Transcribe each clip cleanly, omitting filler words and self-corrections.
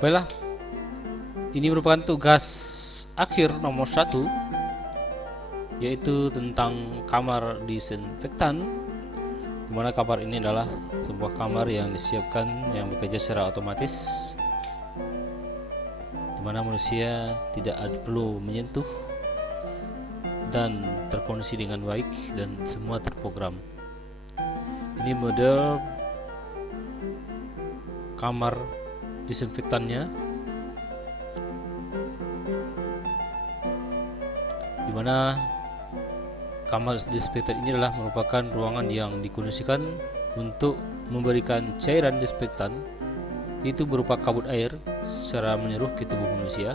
Baiklah, ini merupakan tugas akhir nomor 1, yaitu tentang kamar disinfektan, di mana kamar ini adalah sebuah kamar yang disiapkan yang bekerja secara otomatis, di mana manusia tidak perlu menyentuh dan terkoneksi dengan baik dan semua terprogram. Ini model kamar disinfektannya, di mana kamar disinfektan ini adalah merupakan ruangan yang dikondisikan untuk memberikan cairan disinfektan, itu berupa kabut air secara menyeluruh ke tubuh manusia.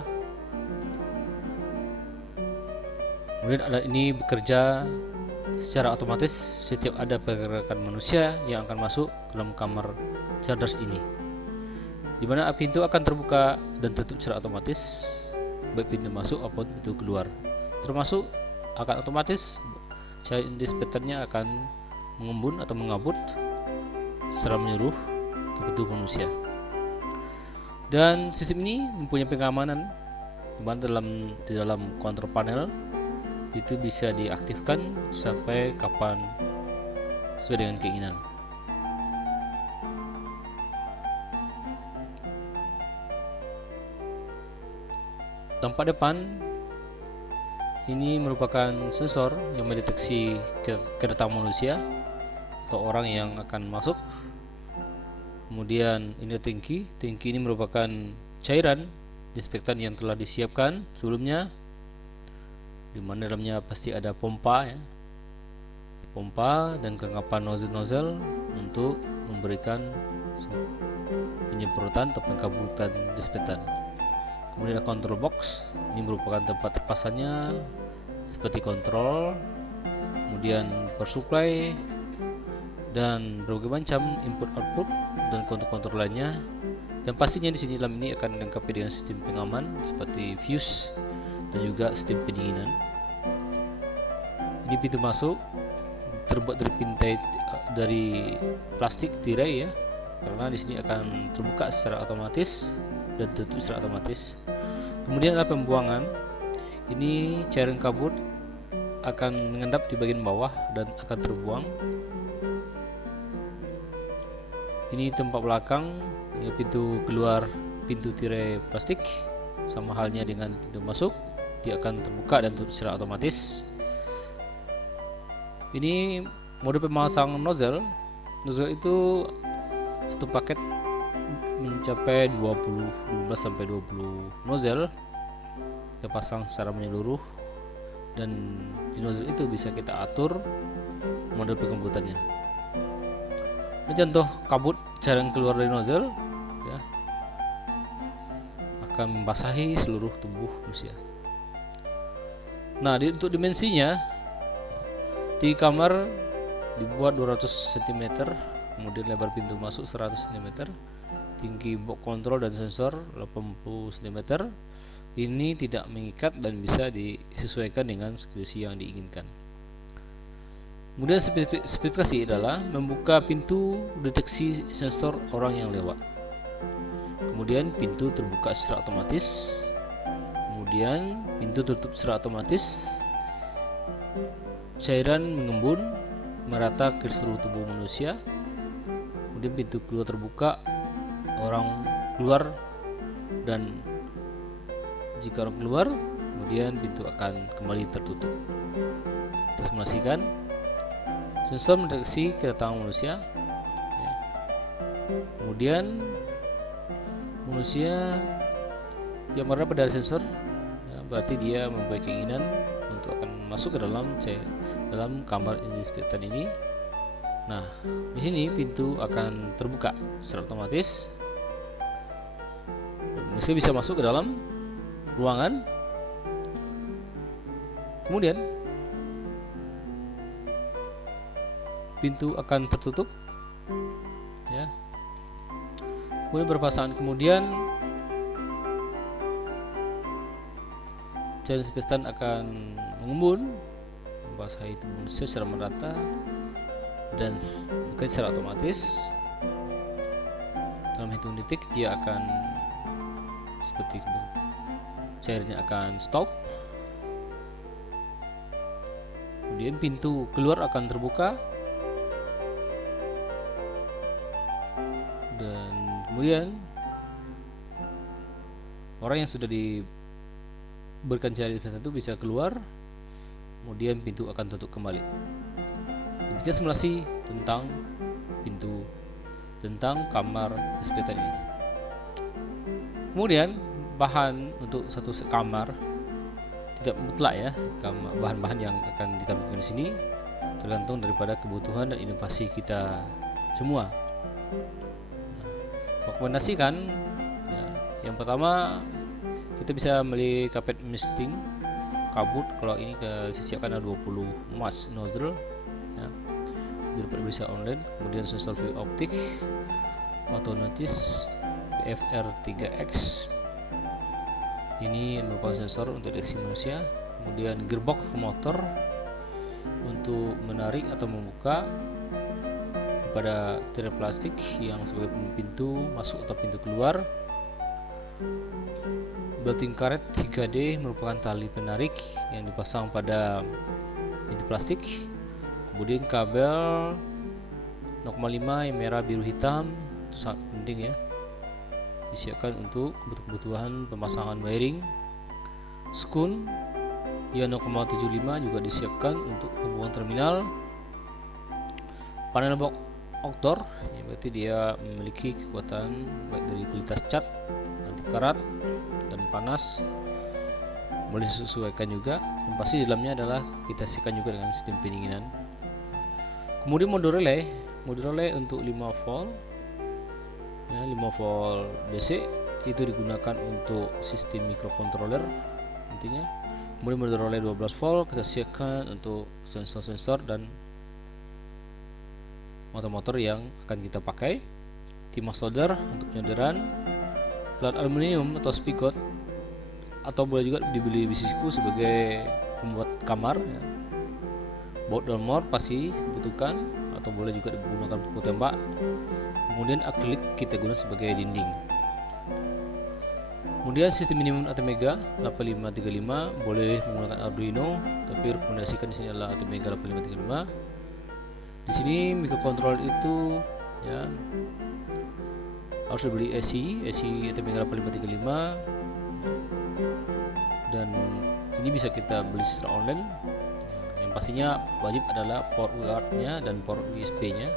Kemudian alat ini bekerja secara otomatis setiap ada pergerakan manusia yang akan masuk ke dalam kamar cerdas ini, di mana pintu akan terbuka dan tutup secara otomatis, baik pintu masuk maupun pintu keluar. Termasuk akan otomatis cairan disinfektannya akan mengembun atau mengabut secara menyeluruh ke tubuh manusia. Dan sistem ini mempunyai pengamanan, di mana di dalam kontrol panel itu bisa diaktifkan sampai kapan sesuai dengan keinginan. Tampak depan ini merupakan sensor yang mendeteksi kedatangan manusia atau orang yang akan masuk. Kemudian ini tangki ini merupakan cairan disinfektan yang telah disiapkan sebelumnya, di mana dalamnya pasti ada pompa dan kelengkapan nozzle untuk memberikan penyemprotan atau pengkabutan disinfektan. Kemudian ada control box, ini merupakan tempat terpasangnya seperti kontrol, kemudian power supply dan berbagai macam input output dan kontrol lainnya. Dan pastinya di sini dalam ini akan dilengkapi dengan sistem pengaman seperti fuse dan juga sistem pendinginan. Ini pintu masuk terbuat dari plastik tirai karena di sini akan terbuka secara otomatis dan tutup secara otomatis. Kemudian ada pembuangan. Ini cairan kabut akan mengendap di bagian bawah dan akan terbuang. Ini tempat belakang, pintu keluar, pintu tirai plastik, sama halnya dengan pintu masuk, dia akan terbuka dan tutup secara otomatis. Ini mode pemasang nozzle itu satu paket mencapai 15 sampai 20 nozzle kita pasang secara menyeluruh, dan di nozzle itu bisa kita atur mode pengembutannya. Ini contoh kabut cairan keluar dari nozzle akan membasahi seluruh tubuh manusia. Nah, untuk dimensinya di kamar dibuat 200 cm, kemudian lebar pintu masuk 100 cm, tinggi box kontrol dan sensor 80 cm. Ini tidak mengikat dan bisa disesuaikan dengan spesifikasi yang diinginkan. Kemudian spesifikasi adalah membuka pintu deteksi sensor orang yang lewat. Kemudian pintu terbuka secara otomatis. Kemudian pintu tutup secara otomatis. Cairan mengembun merata ke seluruh tubuh manusia. Kemudian pintu keluar terbuka, orang keluar, dan jika orang keluar, kemudian pintu akan kembali tertutup. Kita simulasikan. Sensor mendeteksi kedatangan manusia. Kemudian manusia yang berada pada sensor, berarti dia mempunyai keinginan untuk akan masuk ke dalam kamar disinfektan ini. Nah, di sini pintu akan terbuka secara otomatis. Manusia bisa masuk ke dalam ruangan. Kemudian pintu akan tertutup. Kemudian berpasangan, kemudian cairan disinfektan akan mengembun, membasahi tubuh manusia secara merata dan bekerja secara otomatis. Dalam hitung detik dia akan seperti cairnya akan stop, kemudian pintu keluar akan terbuka, dan kemudian orang yang sudah diberikan cairan disinfektan itu bisa keluar, kemudian pintu akan tutup kembali. Demikian simulasi tentang kamar disinfektan ini. Kemudian bahan untuk satu kamar tidak mutlak ya, bahan-bahan yang akan ditampilkan di sini tergantung daripada kebutuhan dan inovasi kita semua. Rekomendasikan ya, yang pertama kita bisa beli carpet misting kabut. Kalau ini disiapkan ada 20 watts nozzle ya, dapat bisa online. Kemudian sensor optik Autonotis BFR3X, ini merupakan sensor untuk deteksi manusia. Kemudian gearbox motor untuk menarik atau membuka pada tirai plastik yang sebagai pintu masuk atau pintu keluar. Belting karet 3D merupakan tali penarik yang dipasang pada pintu plastik. Kemudian kabel 0,5 yang merah biru hitam, itu sangat penting ya, disiapkan untuk kebutuhan pemasangan wiring. Skun yang 0,75 juga disiapkan untuk hubungan terminal. Panel box outdoor ya, berarti dia memiliki kekuatan baik dari kualitas cat, anti karat dan panas, boleh disesuaikan juga. Yang pasti di dalamnya adalah kita siapkan juga dengan sistem pendinginan. Kemudian mode relay untuk 5 volt ya, 5 volt DC itu digunakan untuk sistem microcontroller intinya. Kemudian mode relay 12 volt kita siapkan untuk sensor-sensor dan motor-motor yang akan kita pakai. Timah solder untuk penyolderan, plat aluminium atau spigot, atau boleh juga dibeli bisiku sebagai pembuat kamar ya. Baut dormor pasti dibutuhkan, atau boleh juga digunakan buku tembak. Kemudian akrilik kita gunakan sebagai dinding. Kemudian sistem minimum Atmega 8535, boleh menggunakan Arduino, tapi rekomendasikan di sini adalah Atmega 8535. Di sini microcontroller itu ya harus dibeli AC Atmega 8535, dan ini bisa kita beli secara online. Yang pastinya wajib adalah port UART-nya dan port USB-nya.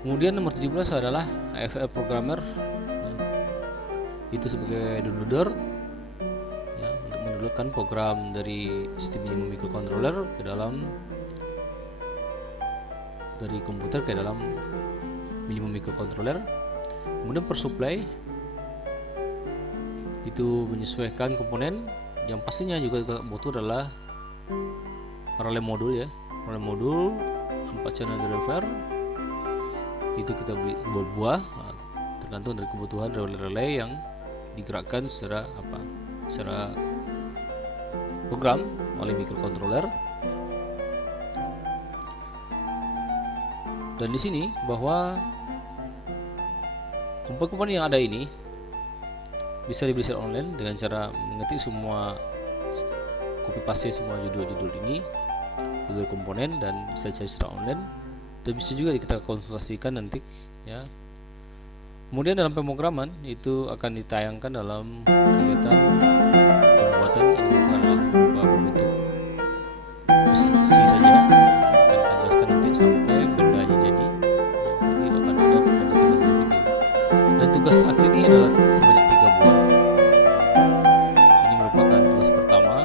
Kemudian nomor 17 adalah AFR programmer ya, itu sebagai downloader ya, untuk mendownloadkan program dari sistem minimum microcontroller ke dalam dari komputer ke dalam minimum microcontroller. Kemudian per supply itu menyesuaikan komponen. Yang pastinya juga butuh adalah relay modul ya, relay modul 4 channel driver, itu kita beli 2 buah tergantung dari kebutuhan relay yang digerakkan secara program oleh microcontroller. Dan di sini bahwa komponen-komponen yang ada ini bisa dibeli secara online dengan cara mengetik semua, copy paste semua judul-judul ini, judul komponen, dan bisa cari secara online, dan bisa juga kita konsultasikan nanti ya. Kemudian dalam pemrograman itu akan ditayangkan dalam kegiatan pembuatan ini bukanlah berupa bentuk instruksi saja, akan kita jelaskan nanti sampai bendanya jadi ya, jadi akan ada video. Dan tugas akhir ini adalah sebanyak 3 buah. Ini merupakan tugas pertama.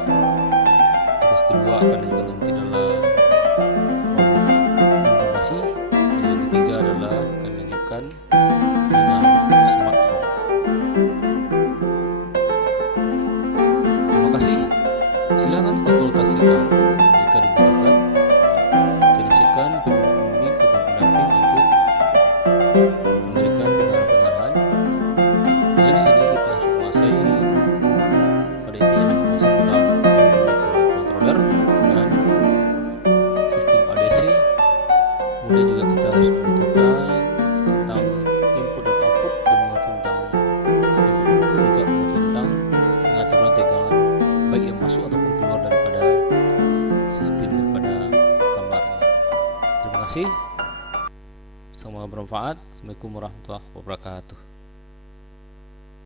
Tugas kedua akan dilakukan nanti adalah informasi, dan yang ketiga adalah akan dilanjutkan dengan smart home. Terima kasih. Silakan konsultasikan jika dibutuhkan. Kita disediakan pembimbing atau pendamping untuk memberikan pengarahan-pengarahan. Dari sini kita harus menguasai pada intinya adalah menguasai tentang microcontroller dan sistem ADC. Kemudian juga kita harus membutuhkan tentang input dan output, dan mengerti tentang masuk ataupun keluar daripada sistem daripada gambarnya. Terima kasih, semoga bermanfaat. Assalamualaikum warahmatullahi wabarakatuh.